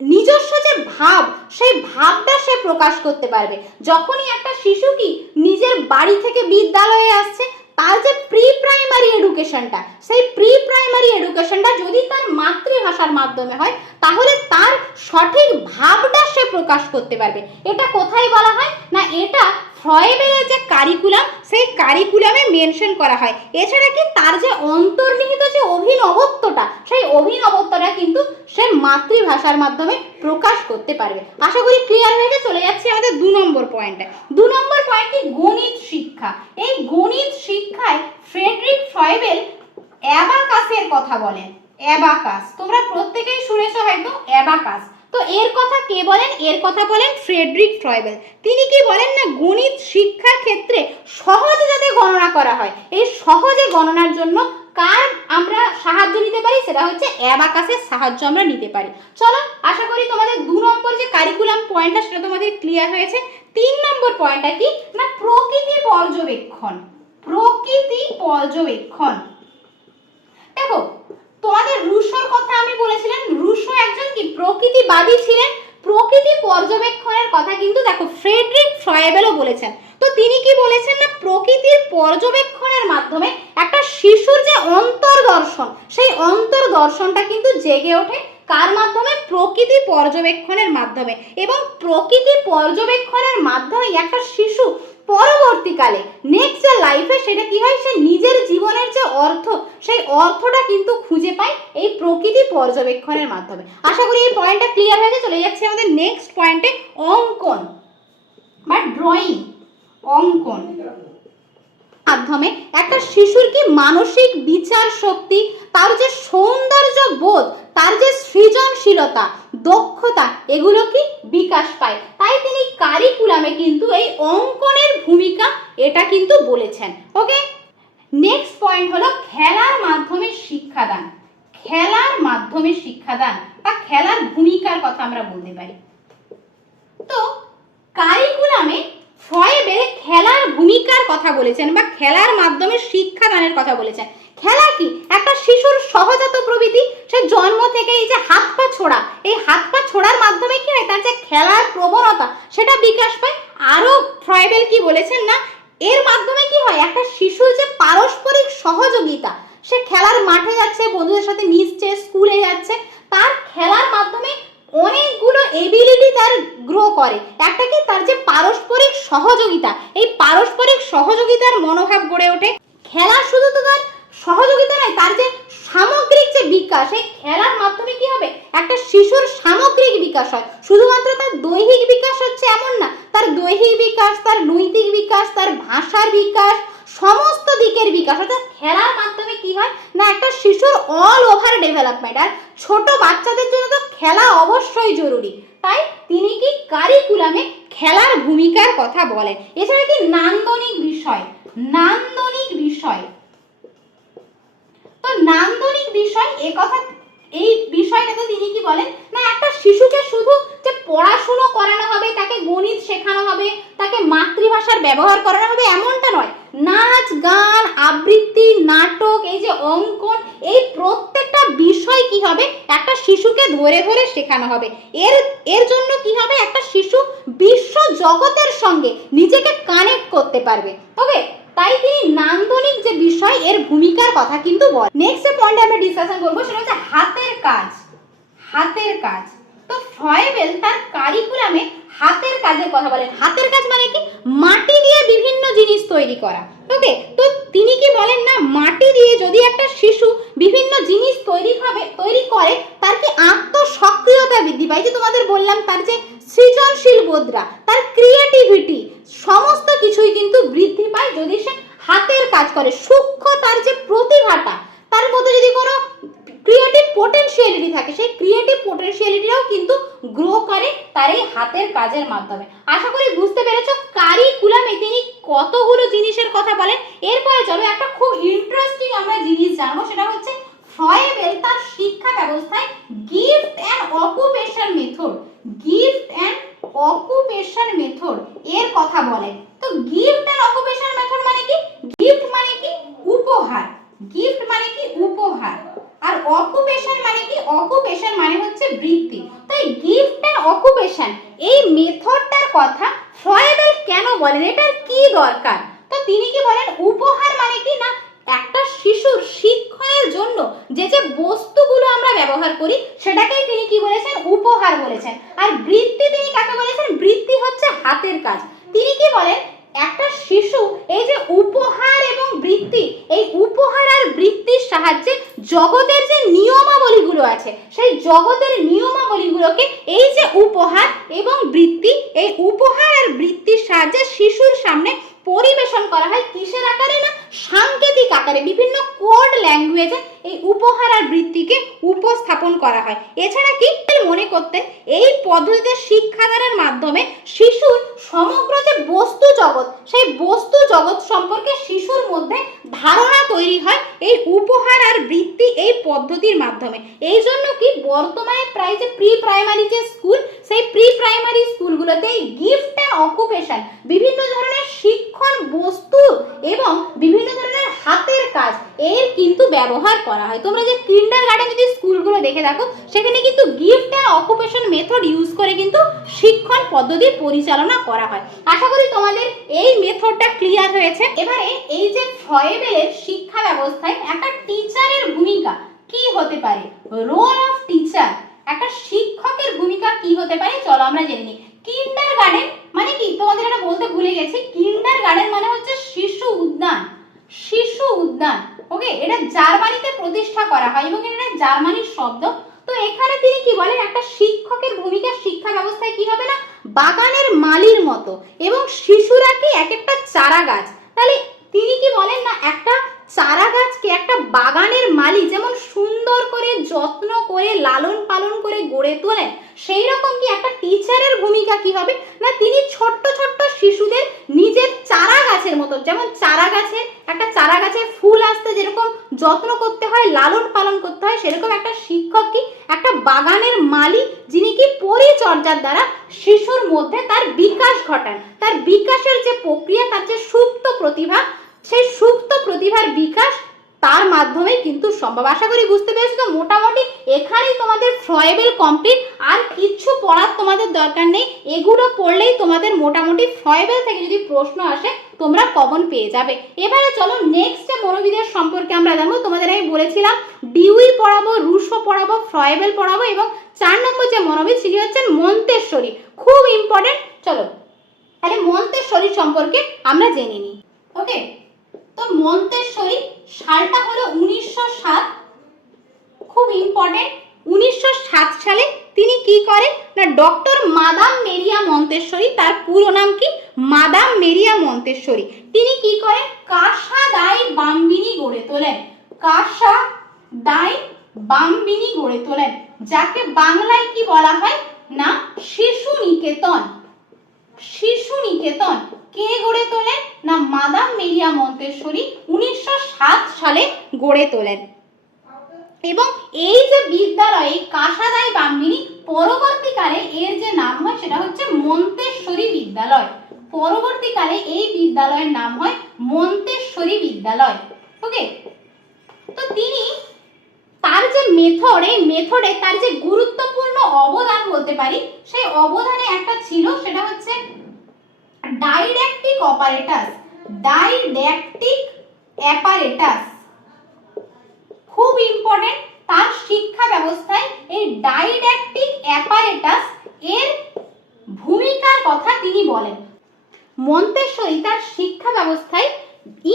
নিজস্ব যে ভাব, সেই ভাবটা সে প্রকাশ করতে পারবে। যখনই একটা শিশু কি নিজের বাড়ি থেকে বিদ্যালয়ে আসছে, তার যে প্রি প্রাইমারি এডুকেশনটা, সেই প্রি প্রাইমারি এডুকেশনটা যদি তার মাতৃভাষার মাধ্যমে হয়, তাহলে তার সঠিক ভাবটা সে প্রকাশ করতে পারবে। এটা কোথায় বলা হয়? না এটা ফ্রয়েবেলের যে কারিকুলাম, সেই কারিকুলামে মেনশন করা হয়। এছাড়া কি তার যে অন্তর্নিহিত যে অভিনবত্বটা, সেই অভিনবত্বটা কিন্তু সে মাতৃভাষার মাধ্যমে প্রকাশ করতে পারবে। আশা করি ক্লিয়ার হয়ে গেছে। চলে যাচ্ছি আমাদের 2 নম্বর পয়েন্টে। 2 নম্বর পয়েন্ট কি? গণিত শিক্ষা। এই গণিত শিক্ষায় ফ্রেডরিক ফ্রয়েবেল অ্যাবাকাসের কথা বলেন। অ্যাবাকাস তোমরা প্রত্যেকেই শুনেছো হয়তো, অ্যাবাকাস। তো এর কথা কে বলেন? এর কথা বলেন ফ্রেডরিক ফ্রয়েবেল। তিনি কি বলেন? না গণিত শিক্ষার ক্ষেত্রে সহজে যাতে গণনা করা হয়, এই সহজে গণনার জন্য কার আমরা সাহায্য নিতে পারি? সেটা হচ্ছে অ্যাবাকাসের সাহায্য আমরা নিতে পারি। চলো, আশা করি তোমাদের 2 নম্বর যে কারিকুলাম পয়েন্টটা সেটা তোমাদের ক্লিয়ার হয়েছে। 3 নম্বর পয়েন্টটা কি? না প্রকৃতি পর্যবেক্ষণ। প্রকৃতি পর্যবেক্ষণ। দেখো তোমাদের রুশোর কথা আমি বলেছিলাম, রুশো একজন কি প্রকৃতিবাদী ছিলেন। প্রকৃতি পর্যবেক্ষণের কথা কিন্তু দেখো ফ্রেডরিক ফ্রয়েবেলও বলেছেন। তো তিনি কি বলেছেন? না প্রকৃতির পর্যবেক্ষণের মাধ্যমে একটা শিশুর যে অন্তর্দর্শন, সেই অন্তর্দর্শনটা কিন্তু জেগে ওঠে। কার মাধ্যমে? প্রকৃতি পর্যবেক্ষণের মাধ্যমে। এবং প্রকৃতি পর্যবেক্ষণের মাধ্যমে একটা শিশু পরবর্তীকালে নেক্সট যে লাইফে সেটা কি হয়? সে নিজের জীবনের যে অর্থ, সেই অর্থটা কিন্তু খুঁজে পায় এই প্রকৃতি পর্যবেক্ষণের মাধ্যমে। আশা করি এই পয়েন্টটা ক্লিয়ার হয়েছে। চলে যাচ্ছে আমাদের নেক্সট পয়েন্টে, অঙ্কন বা ড্রয়িং। অঙ্কন মাধ্যমে একটা শিশুর কি মানসিক বিচার শক্তি, তার যে সৌন্দর্য বোধ, তার যে সৃজনশীলতা, দক্ষতা, এগুলো কি বিকাশ পায়। তাই তিনি কারিকুলামে কিন্তু এই অঙ্কনের ভূমিকা এটা কিন্তু বলেছেন। ওকে, নেক্সট পয়েন্ট হলো খেলার মাধ্যমে শিক্ষাদান। খেলার মাধ্যমে শিক্ষাদান বা খেলার ভূমিকার কথা আমরা বলতে পারি। তো কারিকুলামে ফ্রয়েবেল খেলার ভূমিকার কথা বলেছেন বা খেলার মাধ্যমে শিক্ষাদানের কথা বলেছেন। খেলা কি? একটা শিশুর সহজাত প্রবৃত্তি। সে জন্ম থেকে এই যে হাত পা ছোড়া, এই হাত পা ছোড়ার মাধ্যমে কি হয়? তার যে খেলার প্রবণতা সেটা বিকাশ পায়। আরো ফ্রয়েবেল কি বলেছেন? না এর মাধ্যমে কি হয়? একটা শিশুর যে পারস্পরিক সহযোগিতা, সে খেলার মাঠে যাচ্ছে, বন্ধুদের সাথে মিশছে, স্কুলে যাচ্ছে, তার খেলার মাধ্যমে অনেকগুলো এবিলিটি তার গ্রো করে। একটা কি? তার যে পারস্পরিক সহযোগিতা, এই পারস্পরিক সহযোগিতার মনোভাব গড়ে ওঠে। খেলা শুধু তো তার সহযোগিতা নয়, তার যে সামগ্রিক যে বিকাশ, এই খেলার মাধ্যমে কি হবে? একটা শিশুর সামগ্রিক বিকাশ হয়। শুধুমাত্র তার দৈহিক বিকাশ হচ্ছে এমন না, তার দৈহিক বিকাশ, তার নৈতিক বিকাশ, তার ভাষার বিকাশ, সমস্ত দিকের বিকাশ। অর্থাৎ খেলার মাধ্যমে কি হয়? না একটা শিশুর অল ওভার ডেভেলপমেন্ট। আর ছোট বাচ্চাদের জন্য তো খেলা অবশ্যই জরুরি। তাই তিনি কি কারিকুলামে খেলার ভূমিকার কথা বলেন। এছাড়া কি নান্দনিক বিষয়। নান্দনিক বিষয়, তো নান্দনিক বিষয় এই বিষয়টাতে তিনি কি বলেন? না একটা শিশুকে শুধু যে পড়াশুনো করানো হবে, তাকে গণিত শেখানো হবে, তাকে মাতৃভাষার ব্যবহার করানো হবে, এমনটা নয়। নাচ, গান, আবৃত্তি, নাটক, এই যে অঙ্কন, এই প্রত্যেকটা বিষয় কি হবে? একটা শিশুকে ধরে ধরে শেখানো হবে। এর জন্য কি হবে? একটা শিশু বিশ্ব জগতের সঙ্গে নিজেকে কানেক্ট করতে পারবে। ওকে, তাই তিনি নান্দনিক যে বিষয়, এর ভূমিকার কথা কিন্তু বল। নেক্সট যে পয়েন্ট আমরা ডিসকাশন করবো সেটা হচ্ছে হাতের কাজ। হাতের কাজ। তো ফ্রয়েবেল তার কারিকুলামে হাতের কাজের কথা বলেন। হাতের কাজ মানে কি? মাটি দিয়ে বিভিন্ন জিনিস তৈরি করা। ওকে, তো তিনি কি বলেন না, মাটি দিয়ে যদি একটা শিশু বিভিন্ন জিনিস তৈরি করে, তার কি আত্মসক্রিয়তা বৃদ্ধি পায়। যে তোমাদের বললাম, তার যে সৃজনশীল বোধরা, তার ক্রিয়েটিভিটি, সমস্ত কিছুই কিন্তু বৃদ্ধি পায় যদি সে হাতের কাজ করে। সূক্ষ্ম তার যে প্রতিভাটা, তার মধ্যে যদি কোনো ক্রিয়েটিভ পোটেনশিয়ালিটি থাকে, সেই ক্রিয়েটিভ পোটেনশিয়ালিটিটাও কিন্তু গ্রো করে তার এই হাতের কাজের মাধ্যমে। আশা করি বুঝতে পেরেছো কারিকুলামে তিনি কতগুলো জিনিসের কথা বলেন। এরপরে চলো একটা খুব ইন্টারেস্টিং আমরা জিনিস জানবো, সেটা হচ্ছে ফ্রয়েবেল তার শিক্ষা ব্যবস্থায় গিফট অ্যান্ড অকুপেশন মেথড এর কথা বলেন। তো গিফট অ্যান্ড অকুপেশন মেথড মানে কি? গিফট মানে কি? উপহার। আর অকুপেশন মানে কি? অকুপেশন মানে হচ্ছে বৃত্তি। তাই গিফট এন্ড অকুপেশন এই মেথডটার কথা ফ্রয়েবেল কেন বলেন, এটার কি দরকার? তো তিনি কি বলেন, উপহার মানে কি না, একটা শিশুর শিক্ষণের জন্য যে যে বস্তুগুলো আমরা ব্যবহার করি সেটাকেই তিনি কি বলেছেন, উপহার বলেছেন। আর বৃত্তি তিনি কাকে বলেছেন? বৃত্তি হচ্ছে হাতের কাজ। তিনি কি বলেন, একটা শিশু এই যে উপহার এবং বৃত্তি, এই উপহার আর বৃত্তির সাহায্যে জগতের যে নিয়মাবলীগুলো আছে, সেই জগতের নিয়মাবলীগুলোকে এই যে উপহার এবং বৃত্তি, এই উপহার আর বৃত্তির সাহায্যে শিশুর সামনে পরিবেশন করা হয়। কিসের আকারে না, সাংকেতিক আকারে। বিভিন্ন কোড ল্যাঙ্গুয়েজে এই উপহার আর বৃত্তিকে উপস্থাপন করা হয়। এছাড়া কি মনে করতেন, এই পদ্ধতিতে শিক্ষাদানের মাধ্যমে শিশুর সমগ্র যে বস্তু জগৎ, সেই বস্তু জগৎ সম্পর্কে শিশুর মধ্যে ধারণা তৈরি হয় এই উপহার আর বৃত্তি এই পদ্ধতির মাধ্যমে। এই জন্য কি বর্তমানে প্রায় যে প্রি প্রাইমারি যে স্কুল, সেই প্রি প্রাইমারি স্কুলগুলোতে এই গিফট অ্যান্ড অকুপেশন, বিভিন্ন ধরনের শিক্ষণ বস্তু এবং বিভিন্ন ধরনের হাতের কাজ এর কিন্তু ব্যবহার করা হয়। তোমরা যে কিন্ডারগার্টেন যদি স্কুলগুলো দেখে থাকো, সেখানে কিন্তু gift and occupation method use করে কিন্তু শিক্ষণ পদ্ধতি পরিচালনা করা হয়। আশা করি তোমাদের এই মেথডটা ক্লিয়ার হয়েছে। এবারে এই যে ফ্রয়েবেলের শিক্ষা ব্যবস্থায় একটা টিচারের ভূমিকা কি হতে পারে, রোল অফ টিচার, একটা শিক্ষকের ভূমিকা কি হতে পারে, চলো আমরা জেনে নিই। কিন্ডারগার্টেন মানে কি, তোমাদের এটা বলতে ভুলে গেছি। কিন্ডারগার্টেন মানে হচ্ছে শিশু উদ্যান। ওকে, এটা জার্মানিতে প্রতিষ্ঠা করা হয় এবং এটা জার্মানির শব্দ। তো এখানে তিনি কি বলেন, একটা শিক্ষকের ভূমিকা শিক্ষা ব্যবস্থায় কি হবে না, বাগানের মালির মতো, এবং শিশুরা কি এক একটা চারা গাছ। তাহলে তিনি কি বলেন না, একটা চারা গাছকে একটা বাগানের মালি যেমন সুন্দর করে যত্ন করে লালন পালন করে গড়ে তোলেন, সেই রকম কি একটা টিচারের ভূমিকা কি হবে না, তিনি ছোট্ট ছোট্ট শিশুদের নিজের চারা গাছের মতো, যেমন একটা চারা গাছে ফুল আসতে যেরকম যত্ন করতে হয়, লালন পালন করতে হয়, সেরকম একটা শিক্ষক কি একটা বাগানের মালি, যিনি কি পরিচর্যার দ্বারা শিশুর মধ্যে তার বিকাশ ঘটান। তার বিকাশের যে প্রক্রিয়া, তার যে সুপ্ত প্রতিভা, সেই সুপ্ত প্রতিভার বিকাশ তার মাধ্যমে কিন্তু সম্ভব। আশা করি বুঝতে পেরেছো। তো মোটামুটি এখানেই তোমাদের ফ্রয়েবেল কমপ্লিট। আর কিছু পড়ার তোমাদের দরকার নেই, এগুলো পড়লেই তোমাদের মোটামুটি ফ্রয়েবেল থেকে যদি প্রশ্ন আসে তোমরা কমন পেয়ে যাবে। এবারে চলো নেক্সট মনোবিদের সম্পর্কে আমরা জানবো। তোমাদের আমি বলেছিলাম ডিউই পড়াবো, রুশো পড়াবো, ফ্রয়েবেল পড়াবো, এবং 4 নম্বর যে মনোবিদ তিনি হচ্ছেন মন্তেশ্বরী, খুব ইম্পর্টেন্ট। চলো তাহলে মন্তেশ্বরী সম্পর্কে আমরা জেনে নিই। ওকে, তো মন্তেশ্বরী সালটা হলো 1907, খুব ইম্পর্টেন্ট। 1907 সালে তিনি কি করেন না, ডক্টর মাদাম মেরিয়া মন্তেশ্বরী, তার পুরো নাম কি মাদাম মেরিয়া মন্তেশ্বরী, তিনি কি করেন, কাসা দাই বাম্বিনী গড়ে তোলেন। কাসা দাই বাম্বিনী গড়ে তোলেন, যাকে বাংলায় কি বলা হয় না, শিশু নিকেতন। কে গড়ে তোলেন না, মাদাম মেরিয়া মন্তেশ্বরী 1907 সালে গড়ে তোলেন। এবং এই যে বিদ্যালয় কাসাদাই বাম্বিনী, পরবর্তীকালে এর যে নাম হয় সেটা হচ্ছে মন্তেশ্বরী বিদ্যালয়। পরবর্তীকালে এই বিদ্যালয়ের নাম হয় মন্তেশ্বরী বিদ্যালয়। ওকে, তো তিনি তার যে মেথড, এই মেথডে তার যে গুরুত্বপূর্ণ অবদান বলতে পারি, সেই অবদানে একটা ছিল, সেটা হচ্ছে ডাইড্যাকটিক অ্যাপারেটাস। খুব ইম্পর্টেন্ট, তার শিক্ষা ব্যবস্থায় এই ডাইড্যাকটিক অ্যাপারেটাস এর ভূমিকার কথা তিনি বলেন। মন্তেশ্বরী তার শিক্ষা ব্যবস্থায়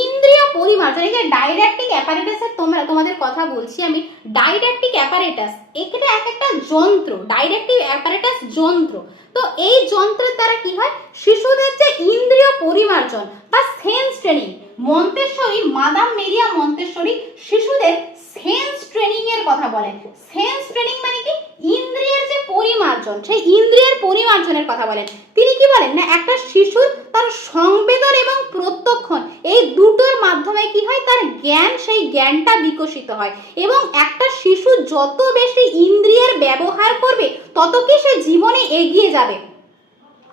ইন্দ্রিয় পরিমার্জন, এই যে ডাইডাক্টিক অ্যাপারেটাসের তোমাদের কথা বলছি আমি, ডাইডাক্টিক অ্যাপারেটাস এটা এক একটা যন্ত্র, ডাইডাক্টিক অ্যাপারেটাস যন্ত্র। তো এই যন্ত্রের দ্বারা কি হয়, শিশুদের যে ইন্দ্রিয় পরিমার্জন বা sense training, Montessori madam Maria Montessori শিশুদের সেন্স ট্রেনিং এর কথা বলেন। সেন্স ট্রেনিং মানে কি, ইন্দ্রিয়ের যে পরিমার্জন, সেই ইন্দ্রিয়ের পরিমার্জনের কথা বলেন। তিনি কি বলেন না, একটা শিশুর তার সংবেদন এবং প্রত্যক্ষণ এই দুটোর মাধ্যমে কি হয়, তার জ্ঞান, সেই জ্ঞানটা বিকশিত হয়। এবং একটা শিশু যত বেশি ইন্দ্রিয়ের ব্যবহার করবে তত কি সে জীবনে এগিয়ে যাবে।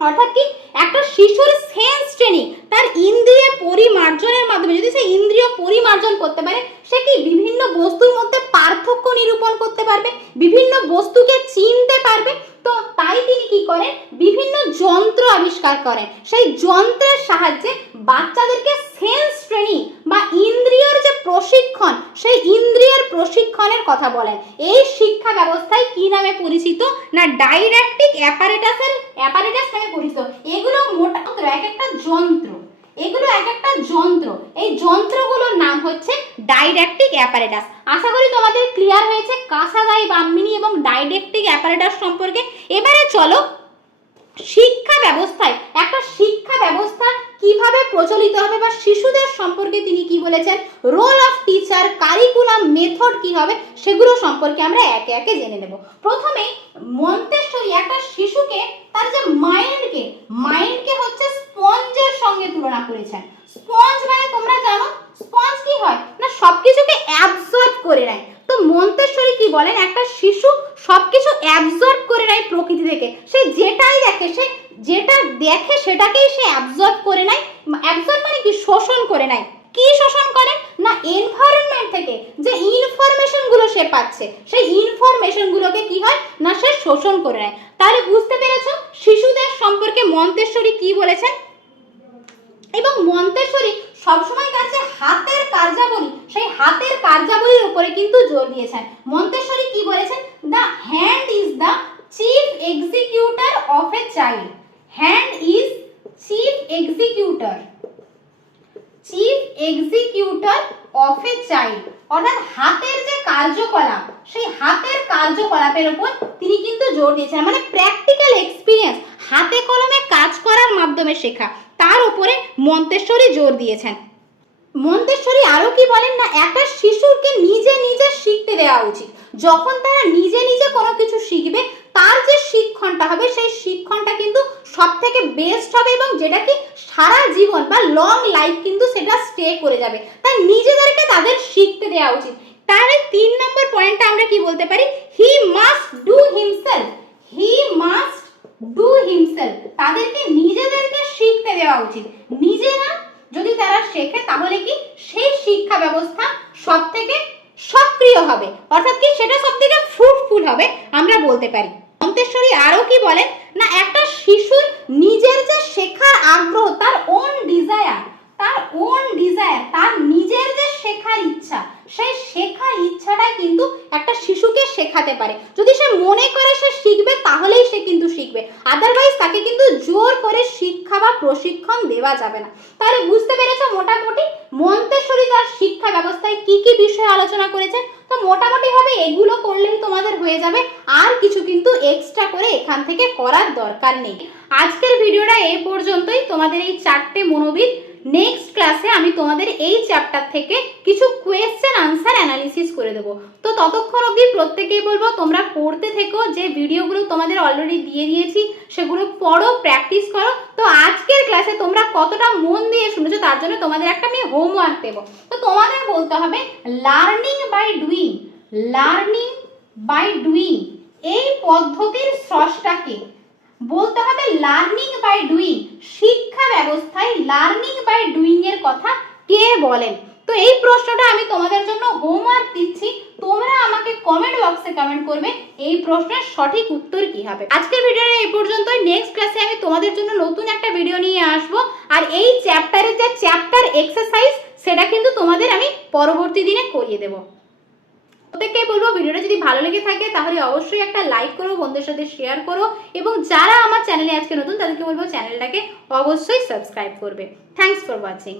অর্থাৎ কি, একটা শিশুর সেন্স ট্রেনিং, তার ইন্দ্রিয় পরিমার্জনের মাধ্যমে যদি সে ইন্দ্রিয় পরিমার্জন করতে পারে, সে কি বিভিন্ন বস্তুর মধ্যে পার্থক্য নিরূপণ করতে পারবে, বিভিন্ন বস্তুকে চিনতে পারবে। তো তাই তিনি কি করেন, বিভিন্ন যন্ত্র আবিষ্কার করেন। সেই যন্ত্রের সাহায্যে বাচ্চাদেরকে সেন্স ট্রেনিং বা ইন্দ্রিয়র যে প্রশিক্ষণ, সেই ইন্দ্রিয়ের প্রশিক্ষণের কথা বলেন। এই শিক্ষা ব্যবস্থায় কি নামে পরিচিত না, ডাইডাক্টিক অ্যাপারেটাস নামে পরিচিত। এগুলো মোটা এক একটা যন্ত্র, এগুলো এক একটা যন্ত্র, এই যন্ত্রগুলোর নাম হচ্ছে ডাইডাক্টিক অ্যাপারেটাস। আশা করি তোমাদের ক্লিয়ার হয়েছে কাসাগাই ব্রাহ্মণী এবং ডাইডাক্টিক অ্যাপারেটাস সম্পর্কে। এবারে চলো শিক্ষা ব্যবস্থায়, একটা শিক্ষা ব্যবস্থা কিভাবে প্রচলিত হবে বা শিশুদের সম্পর্কে তিনি কি বলেছেন, role of teacher, curriculum, method কি হবে, সেগুলো সম্পর্কে আমরা একে একে জেনে নেব। প্রথমে মন্তেশ্বরী একটা শিশুকে তার যে মাইন্ডকে হচ্ছে স্পঞ্জের সঙ্গে তুলনা করেছেন। স্পঞ্জ মানে তোমরা জানো স্পঞ্জ কি হয় না, সবকিছুকে অ্যাবজর্ব করে নেয়। তো মন্তেশ্বরী কি বলেন, একটা শিশু সবকিছু অ্যাবজর্ব করে নেয় প্রকৃতি থেকে। সে যেটাই দেখে, সে যেটা দেখে সেটাকেই সে অ্যাবজর্ব করে নেয়। অ্যাবজর্ব মানে কি, শোষণ করে নেয়। কি শোষণ করে না, এনভায়রনমেন্ট থেকে যে ইনফরমেশন গুলো সে পাচ্ছে, সেই ইনফরমেশন গুলোকে কি হয় না, সে শোষণ করে নেয়। তাহলে বুঝতে পেরেছো শিশুদের সম্পর্কে মন্তেশ্বরী কি বলেছেন। এবং মন্তেশ্বরী সবসময় তার যে হাতের কার্যাবলী, সেই হাতের কার্যাবলীর উপরে কিন্তু জোর দিয়েছেন। মন্তেশ্বরী কি বলেছেন, the hand is the chief executor of a child. Hand is chief executor of a child. অর্থাৎ হাতের যে কার্যকলাপ, সেই হাতের কার্যকলাপের উপর তিনি কিন্তু জোর দিয়েছেন। মানে প্র্যাকটিক্যাল এক্সপিরিয়েন্স, হাতে কলমে কাজ করার মাধ্যমে শেখা, তার উপরে মন্তেশ্বরী জোর দিয়েছেন। মন্তেশ্বরী আরো কি বলেন না, একটা শিশুকে নিজে নিজে শিখতে দেওয়া উচিত। যখন তারা নিজে নিজে কোনো কিছু শিখবে, তার যে শিক্ষণটা হবে, সেই শিক্ষণটা কিন্তু সব থেকে বেস্ট হবে এবং যেটা কি সারা জীবন বা লং লাইফ কিন্তু সেটা স্টে করে যাবে। তাই নিজেদেরকে তাদের শিখতে দেওয়া উচিত। তাহলে 3 নম্বর পয়েন্টটা আমরা কি বলতে পারি, হি মাস্ট ডু হিমসেলফ। তাদেরকে নিজেদেরকে শিখতে দেওয়া উচিত। নিজেরা যদি তারা শেখে তাহলে কি সেই শিক্ষা ব্যবস্থা সব থেকে সক্রিয় হবে, অর্থাৎ কি সেটা সব থেকে ফ্রুটফুল হবে আমরা বলতে পারি। মন্তেশ্বরী আরো কি বলেন না, একটা শিশুর নিজের যে শেখার আগ্রহ, তার ওন ডিজায়ার, তার নিজের যে শেখার ইচ্ছা, সেই শেখার ইচ্ছাটাই কিন্তু একটা শিশুকে শেখাতে পারে। যদি সে মনে করে সে শিখবে তাহলেই সে কিন্তু শিখবে, আদারওয়াইজ তাকে কিন্তু জোর করে শিক্ষা বা প্রশিক্ষণ দেওয়া যাবে না। তাহলে বুঝতে পেরেছো মোটামুটি মন্তেশ্বরী তার শিক্ষা ব্যবস্থায় কি কি বিষয় আলোচনা করেছেন। তো মোটামুটি ভাবে এগুলো করলেই তোমাদের হয়ে যাবে, আর কিছু কিন্তু এক্সট্রা করে এখান থেকে করার দরকার নেই। আজকের ভিডিওটা এই পর্যন্তই। তোমাদের এই 4টে মনোবিদ, নেক্সট ক্লাসে আমি তোমাদের এই চ্যাপ্টার থেকে কিছু কোয়েশ্চেন আনসার অ্যানালিসিস করে দেবো। তো ততক্ষণ অবধি প্রত্যেকেই বলবো তোমরা পড়তে থেকো, যে ভিডিওগুলো তোমাদের অলরেডি দিয়ে দিয়েছি সেগুলো পড়ো, প্র্যাকটিস করো। তো আজকের ক্লাসে তোমরা কতটা মন দিয়ে শুনেছো তার জন্য তোমাদের একটা আমি হোমওয়ার্ক দেবো। তো তোমাদের বলতে হবে লার্নিং বাই ডুইং এই পদ্ধতির স্রষ্টাকে। বলতে হবে লার্নিং বাই ডুইং, শিক্ষা ব্যবস্থায় লার্নিং বাই ডুইং এর কথা কে বলেন। তো এই প্রশ্নটা আমি তোমাদের জন্য হোমওয়ার্ক দিচ্ছি, তোমরা আমাকে কমেন্ট বক্সে কমেন্ট করবে এই প্রশ্নের সঠিক উত্তর কি হবে। আজকের ভিডিওটা এই পর্যন্তই। নেক্সট ক্লাসে আমি তোমাদের জন্য নতুন একটা ভিডিও নিয়ে আসবো, আর এই চ্যাপ্টারের যে চ্যাপ্টার এক্সারসাইজ সেটা কিন্তু তোমাদের আমি পরবর্তী দিনে করিয়ে দেবো। প্রত্যেককেই বলবো ভিডিওটা যদি ভালো লেগে থাকে তাহলে অবশ্যই একটা লাইক করো, বন্ধুদের সাথে শেয়ার করো, এবং যারা আমার চ্যানেলে আজকে নতুন তাদেরকে বলবো চ্যানেলটাকে অবশ্যই সাবস্ক্রাইব করবে। Thanks for watching.